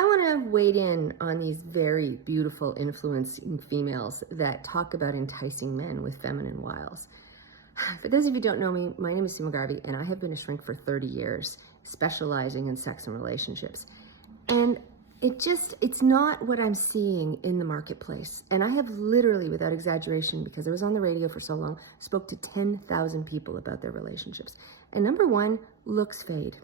I want to wade in on these very beautiful, influencing females that talk about enticing men with feminine wiles. For those of you who don't know me, my name is Sue McGarvey, and I have been a shrink for 30 years, specializing in sex and relationships. And it's not what I'm seeing in the marketplace. And I have literally, without exaggeration, because I was on the radio for so long, spoke to 10,000 people about their relationships. And number one, looks fade.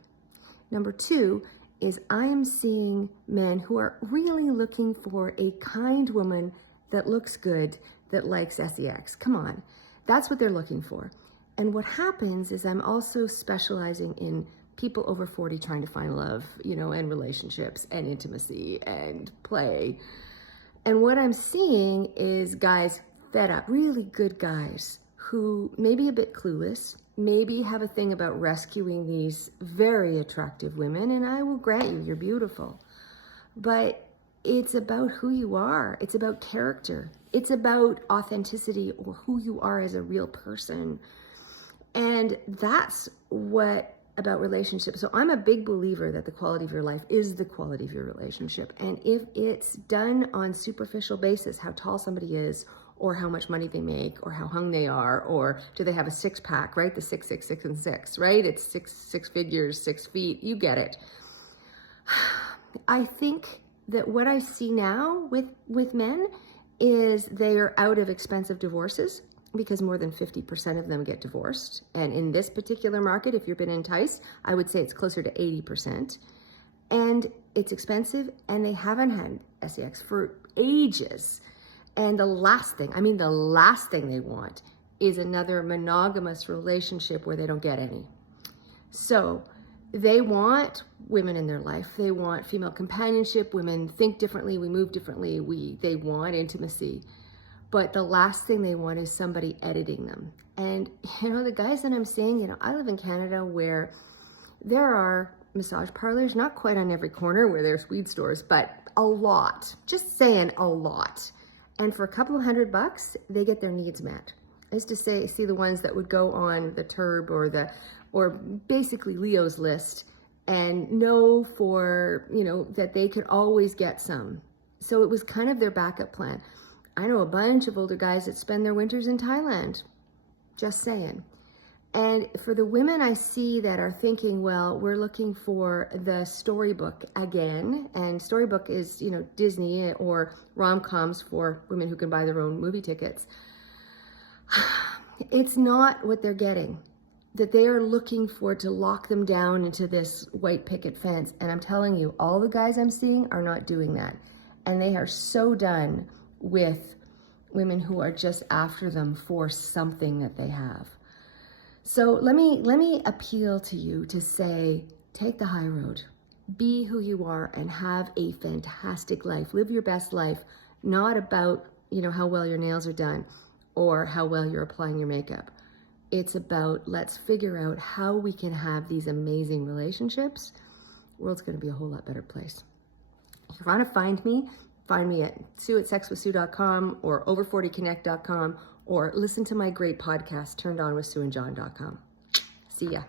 Number two is I am seeing men who are really looking for a kind woman that looks good, that likes sex. Come on. That's what they're looking for. And what happens is I'm also specializing in people over 40 trying to find love, and relationships and intimacy and play. And what I'm seeing is guys fed up, really good guys who may be a bit clueless, maybe have a thing about rescuing these very attractive women. And I will grant you, you're beautiful. But it's about who you are. It's about character. It's about authenticity, or who you are as a real person. And that's what about relationships. So I'm a big believer that the quality of your life is the quality of your relationship. And if it's done on superficial basis, how tall somebody is, or how much money they make, or how hung they are, or do they have a six pack, right? The 6, 6, 6, and 6, right? It's six figures, 6 feet. You get it. I think that what I see now with men is they are out of expensive divorces, because more than 50% of them get divorced. And in this particular market, if you've been enticed, I would say it's closer to 80%. And it's expensive, and they haven't had sex for ages. And the last thing they want is another monogamous relationship where they don't get any. So they want women in their life. They want female companionship. Women think differently. We move differently. They want intimacy. But the last thing they want is somebody editing them. And, the guys that I'm seeing, I live in Canada where there are massage parlors, not quite on every corner where there's weed stores, but a lot. Just saying, a lot. And for a couple of $100, they get their needs met. I used to see the ones that would go on the Turb or basically Leo's list and know for, that they could always get some. So it was kind of their backup plan. I know a bunch of older guys that spend their winters in Thailand. Just saying. And for the women I see that are thinking, well, we're looking for the storybook again. And storybook is, Disney or rom-coms for women who can buy their own movie tickets. It's not what they're getting. That they are looking for to lock them down into this white picket fence. And I'm telling you, all the guys I'm seeing are not doing that. And they are so done with women who are just after them for something that they have. So let me appeal to you to say, take the high road, be who you are, and have a fantastic life. Live your best life, not about, how well your nails are done or how well you're applying your makeup. It's about, let's figure out how we can have these amazing relationships. The world's going to be a whole lot better place. If you want to find me at sue@sexwithsue.com or over40connect.com, or listen to my great podcast, turnedonwithsueandjohn.com. See ya.